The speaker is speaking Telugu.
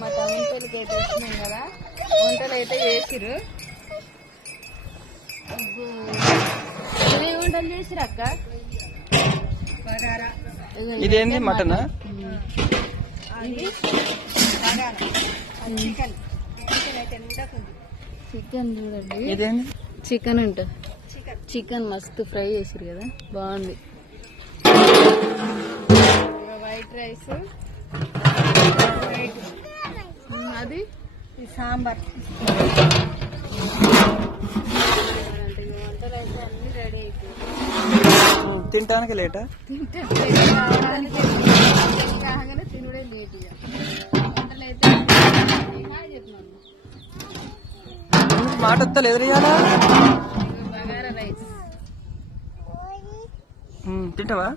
మా తమ్ముని పెళ్ళికి అయితే వచ్చినాం కదా, వంటలు అయితే చేసిరు. ఏమేమి వంటలు చేసిరు అక్క? ఇదేంది మటనా? చికెన్ చూడండి, ఇదేంది? చికెన్ ఉంటుంది. చికెన్ మస్తు ఫ్రై చేసిరు కదా, బాగుంది. వైట్ రైస్, అది సాంబార్. వంటలు అయితే అన్ని రెడీ అయిపోయి తినడానికి లేటా? రాగానే తినుడే లేట్. ఇక వంటలు అయితే చెప్తున్నాను. మాట వస్తలేదు ఎదురయ్యాలా? బగారా రైస్ తింటావా?